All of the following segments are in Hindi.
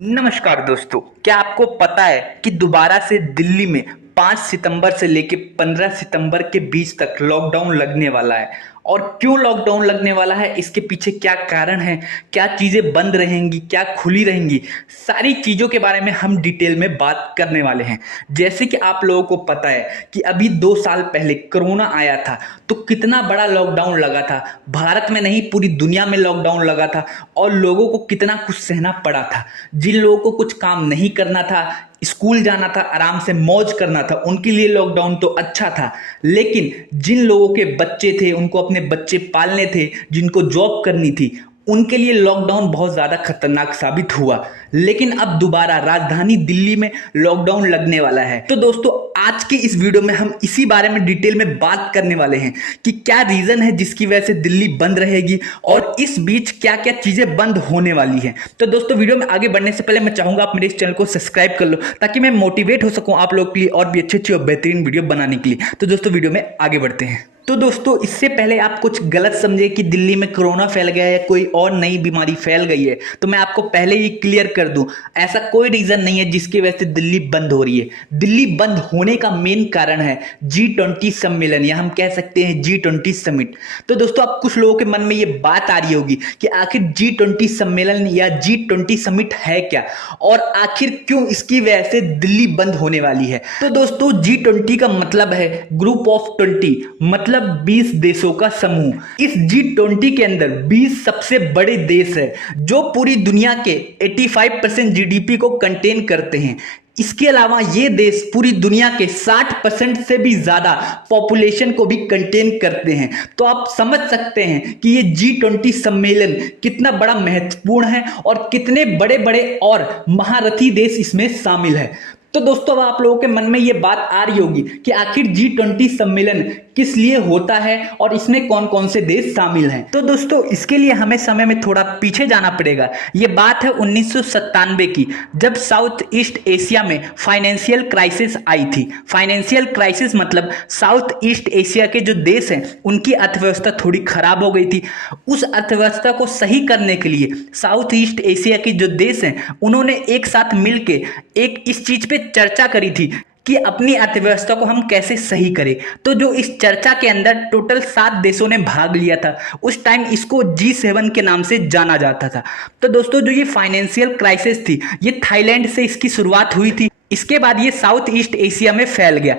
नमस्कार दोस्तों, क्या आपको पता है कि दोबारा से दिल्ली में 5 सितंबर से लेकर 15 सितंबर के बीच तक लॉकडाउन लगने वाला है। और क्यों लॉकडाउन लगने वाला है, इसके पीछे क्या कारण है, क्या चीज़ें बंद रहेंगी, क्या खुली रहेंगी, सारी चीज़ों के बारे में हम डिटेल में बात करने वाले हैं। जैसे कि आप लोगों को पता है कि अभी 2 साल पहले कोरोना आया था, तो कितना बड़ा लॉकडाउन लगा था। भारत में नहीं, पूरी दुनिया में लॉकडाउन लगा था और लोगों को कितना कुछ सहना पड़ा था। जिन लोगों को कुछ काम नहीं करना था, स्कूल जाना था, आराम से मौज करना था, उनके लिए लॉकडाउन तो अच्छा था। लेकिन जिन लोगों के बच्चे थे, उनको अपने बच्चे पालने थे, जिनको जॉब करनी थी, उनके लिए लॉकडाउन बहुत ज़्यादा खतरनाक साबित हुआ। लेकिन अब दोबारा राजधानी दिल्ली में लॉकडाउन लगने वाला है। तो दोस्तों, आज के इस वीडियो में हम इसी बारे में डिटेल में बात करने वाले हैं कि क्या रीज़न है जिसकी वजह से दिल्ली बंद रहेगी और इस बीच क्या क्या चीज़ें बंद होने वाली हैं। तो दोस्तों, वीडियो में आगे बढ़ने से पहले मैं चाहूँगा आप मेरे इस चैनल को सब्सक्राइब कर लो, ताकि मैं मोटिवेट हो सकूँ आप लोग के लिए और भी अच्छी अच्छी और बेहतरीन वीडियो बनाने के लिए। तो दोस्तों, वीडियो में आगे बढ़ते हैं। तो दोस्तों, इससे पहले आप कुछ गलत समझे कि दिल्ली में कोरोना फैल गया है या कोई और नई बीमारी फैल गई है, तो मैं आपको पहले ही क्लियर कर दूं, ऐसा कोई रीजन नहीं है जिसकी वजह से दिल्ली बंद हो रही है। दिल्ली बंद होने का मेन कारण है G20 सम्मेलन, या हम कह सकते हैं G20 समिट। तो दोस्तों, अब कुछ लोगों के मन में ये बात आ रही होगी कि आखिर G20 सम्मेलन या G20 समिट है क्या, और आखिर क्यों इसकी वजह से दिल्ली बंद होने वाली है। तो दोस्तों, G20 का मतलब है ग्रुप ऑफ 20, मतलब 20 देशों का समूह। इस G20 के अंदर 20 सबसे बड़े देश है जो पूरी दुनिया के 85% जीडीपी को कंटेन करते हैं। इसके अलावा ये देश पूरी दुनिया के 60% से भी ज्यादा पॉपुलेशन को भी कंटेन करते हैं। तो आप समझ सकते हैं कि ये G20 सम्मेलन कितना बड़ा महत्वपूर्ण है और कितने बड़े बड़े और महारथी देश इसमें शामिल है। तो दोस्तों, अब आप लोगों के मन में ये बात आ रही होगी कि आखिर G20 सम्मेलन किस लिए होता है और इसमें कौन कौन से देश शामिल हैं। तो दोस्तों, इसके लिए हमें समय में थोड़ा पीछे जाना पड़ेगा। ये बात है 1997 की, जब साउथ ईस्ट एशिया में फाइनेंशियल क्राइसिस आई थी। फाइनेंशियल क्राइसिस मतलब साउथ ईस्ट एशिया के जो देश हैं उनकी अर्थव्यवस्था थोड़ी खराब हो गई थी। उस अर्थव्यवस्था को सही करने के लिए साउथ ईस्ट एशिया के जो देश हैं उन्होंने एक साथ मिलके एक इस चीज पे चर्चा करी थी कि अपनी अर्थव्यवस्था को हम कैसे सही करें। तो जो इस चर्चा के अंदर टोटल 7 देशों ने भाग लिया था। उस टाइम इसको G7 के नाम से जाना जाता था। तो दोस्तों, जो ये फाइनेंशियल क्राइसिस थी, ये थाईलैंड से इसकी शुरुआत हुई थी। इसके बाद ये साउथ ईस्ट एशिया में फैल गया।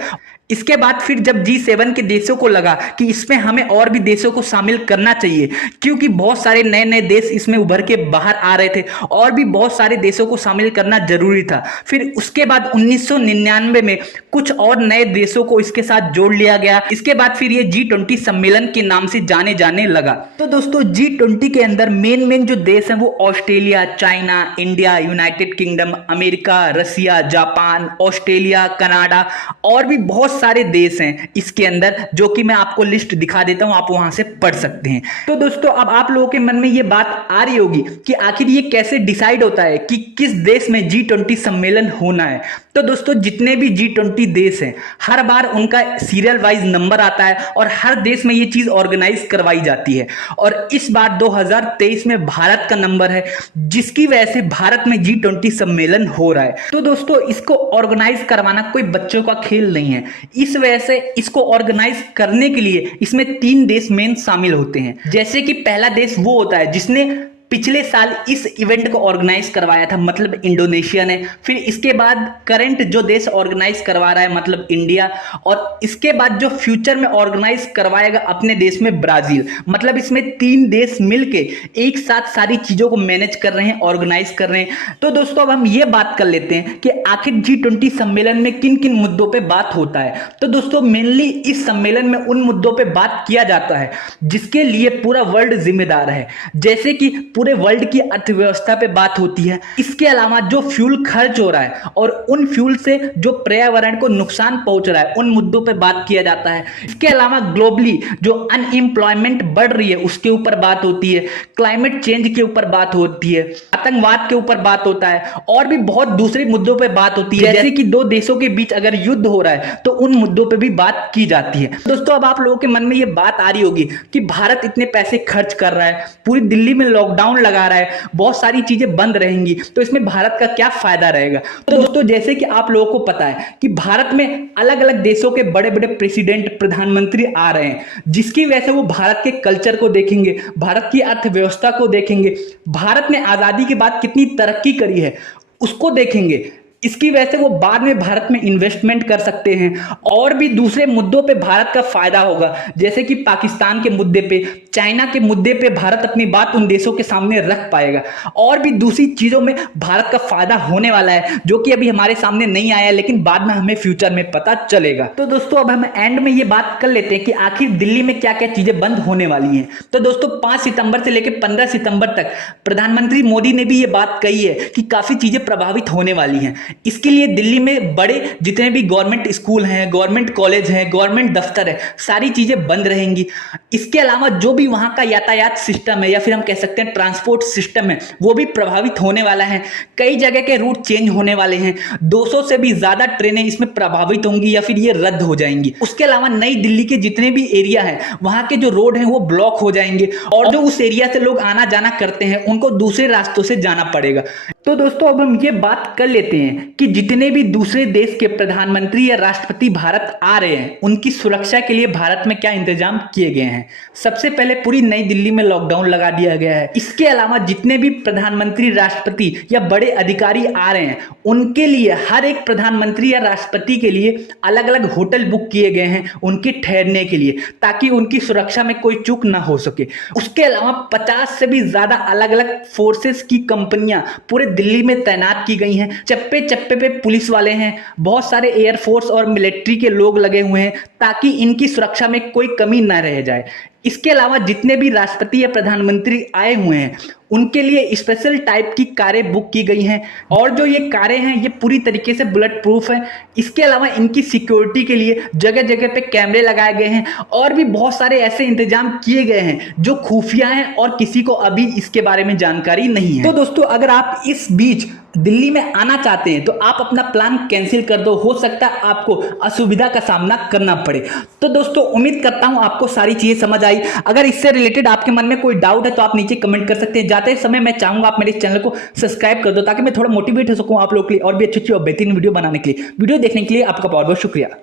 इसके बाद फिर जब G7 के देशों को लगा कि इसमें हमें और भी देशों को शामिल करना चाहिए, क्योंकि बहुत सारे नए नए देश इसमें उभर के बाहर आ रहे थे और भी बहुत सारे देशों को शामिल करना जरूरी था। फिर उसके बाद 1999 में कुछ और नए देशों को इसके साथ जोड़ लिया गया। इसके बाद फिर ये G20 सम्मेलन के नाम से जाने जाने लगा। तो दोस्तों, G20 के अंदर मेन जो देश हैं वो Australia, China, India, United Kingdom, America, Russia, Japan, Australia, Canada और भी बहुत सारे देश हैं इसके अंदर, जो कि मैं आपको लिस्ट दिखा देता हूं, आप वहां से पढ़ सकते हैं। तो दोस्तों, अब आप लोगों के मन में ये बात आ रही होगी कि आखिर ये कैसे डिसाइड होता है कि किस देश में G20 सम्मेलन होना है। तो दोस्तों, जितने भी G20 देश हैं, हर बार उनका सीरियल वाइज नंबर आता है और हर देश में ये चीज ऑर्गेनाइज करवाई जाती है। और इस बार 2023 में भारत का नंबर है, जिसकी वजह से भारत में G20 सम्मेलन हो रहा है। तो दोस्तों, इसको ऑर्गेनाइज करवाना कोई बच्चों का खेल नहीं है। इस वजह से इसको ऑर्गेनाइज करने के लिए इसमें 3 देश मेन शामिल होते हैं। जैसे कि पहला देश वो होता है जिसने पिछले साल इस इवेंट को ऑर्गेनाइज करवाया था, मतलब इंडोनेशिया ने। फिर इसके बाद करंट जो देश ऑर्गेनाइज करवा रहा है, मतलब इंडिया। और इसके बाद जो फ्यूचर में ऑर्गेनाइज करवाएगा अपने देश में, ब्राजील। मतलब इसमें 3 देश मिलके एक साथ सारी चीजों को मैनेज कर रहे हैं, ऑर्गेनाइज कर रहे हैं। तो दोस्तों, अब हम ये बात कर लेते हैं कि आखिर G20 सम्मेलन में किन किन मुद्दों पर बात होता है। तो दोस्तों, मेनली इस सम्मेलन में उन मुद्दों पर बात किया जाता है जिसके लिए पूरा वर्ल्ड जिम्मेदार है। जैसे कि पूरे वर्ल्ड की अर्थव्यवस्था पे बात होती है। इसके अलावा जो फ्यूल खर्च हो रहा है और उन फ्यूल से जो पर्यावरण को नुकसान पहुंच रहा है, उन मुद्दों पे बात किया जाता है। इसके अलावा ग्लोबली जो अनएम्प्लॉयमेंट बढ़ रही है उसके ऊपर बात होती है, क्लाइमेट चेंज के ऊपर बात होती है, आतंकवाद के ऊपर बात होता है और भी बहुत दूसरे मुद्दों पर बात होती है। जैसे कि 2 देशों के बीच अगर युद्ध हो रहा है तो उन मुद्दों पर भी बात की जाती है। दोस्तों, अब आप लोगों के मन में ये बात आ रही होगी कि भारत इतने पैसे खर्च कर रहा है, पूरी दिल्ली में लॉकडाउन लॉकडाउन लगा रहा है, बहुत सारी चीजें बंद रहेंगी, तो इसमें भारत का क्या फायदा रहेगा। तो दोस्तों जैसे कि आप लोगों को पता है कि भारत में अलग अलग देशों के बड़े बड़े प्रेसिडेंट प्रधानमंत्री आ रहे हैं, जिसकी वजह से वो भारत के कल्चर को देखेंगे, भारत की अर्थव्यवस्था को देखेंगे, भारत ने आजादी के बाद कितनी तरक्की करी है उसको देखेंगे। इसकी वजह से वो बाद में भारत में इन्वेस्टमेंट कर सकते हैं और भी दूसरे मुद्दों पे भारत का फायदा होगा, जैसे कि पाकिस्तान के मुद्दे पे, चाइना के मुद्दे पे भारत अपनी बात उन देशों के सामने रख पाएगा और भी दूसरी चीजों में भारत का फायदा होने वाला है, जो कि अभी हमारे सामने नहीं आया लेकिन बाद में हमें फ्यूचर में पता चलेगा। तो दोस्तों अब हम एंड में ये बात कर लेते हैं कि आखिर दिल्ली में क्या क्या चीजें बंद होने वाली हैं। तो दोस्तों 5 सितंबर से लेकर 15 सितंबर तक प्रधानमंत्री मोदी ने भी ये बात कही है कि काफी चीजें प्रभावित होने वाली हैं। इसके लिए दिल्ली में बड़े जितने भी गवर्नमेंट स्कूल हैं, गवर्नमेंट कॉलेज हैं, गवर्नमेंट दफ्तर है, सारी चीजें बंद रहेंगी। इसके अलावा जो भी वहां का यातायात सिस्टम है या फिर हम कह सकते हैं ट्रांसपोर्ट सिस्टम है, वो भी प्रभावित होने वाला है। कई जगह के रूट चेंज होने वाले हैं, 200 से भी ज्यादा ट्रेनें इसमें प्रभावित होंगी या फिर ये रद्द हो जाएंगी। उसके अलावा नई दिल्ली के जितने भी एरिया है वहां के जो रोड हैं वो ब्लॉक हो जाएंगे और जो उस एरिया से लोग आना जाना करते हैं उनको दूसरे रास्तों से जाना पड़ेगा। तो दोस्तों अब हम ये बात कर लेते हैं कि जितने भी दूसरे देश के प्रधानमंत्री या राष्ट्रपति भारत आ रहे हैं उनकी सुरक्षा के लिए भारत में क्या इंतजाम किए गए हैं। सबसे पहले पूरी नई दिल्ली में लॉकडाउन लगा दिया गया है। इसके अलावा जितने भी प्रधानमंत्री, राष्ट्रपति या बड़े अधिकारी आ रहे हैं उनके लिए हर एक प्रधानमंत्री या राष्ट्रपति के लिए अलग अलग होटल बुक किए गए हैं उनके ठहरने के लिए, ताकि उनकी सुरक्षा में कोई चूक ना हो सके। उसके अलावा 50 से भी ज्यादा अलग अलग फोर्सेस की कंपनियां पूरे दिल्ली में तैनात की गई हैं। चप्पे चप्पे पे पुलिस वाले हैं, बहुत सारे एयरफोर्स और मिलिट्री के लोग लगे हुए हैं ताकि इनकी सुरक्षा में कोई कमी ना रह जाए। इसके अलावा जितने भी राष्ट्रपति या प्रधानमंत्री आए हुए हैं उनके लिए स्पेशल टाइप की कारें बुक की गई हैं और जो ये कारें हैं ये पूरी तरीके से बुलेट प्रूफ है। इसके अलावा इनकी सिक्योरिटी के लिए जगह जगह पे कैमरे लगाए गए हैं और भी बहुत सारे ऐसे इंतजाम किए गए हैं जो खुफिया हैं और किसी को अभी इसके बारे में जानकारी नहीं है। तो दोस्तों अगर आप इस बीच दिल्ली में आना चाहते हैं तो आप अपना प्लान कैंसिल कर दो, हो सकता है आपको असुविधा का सामना करना पड़े। तो दोस्तों उम्मीद करता हूं आपको सारी चीजें समझ आई। अगर इससे रिलेटेड आपके मन में कोई डाउट है तो आप नीचे कमेंट कर सकते हैं। जाते समय मैं चाहूंगा आप मेरे चैनल को सब्सक्राइब कर दो ताकि मैं थोड़ा मोटिवेट हो सकूं आप लोगों के लिए और भी अच्छी और बेहतरीन वीडियो बनाने के लिए। वीडियो देखने के लिए आपका बहुत बहुत शुक्रिया।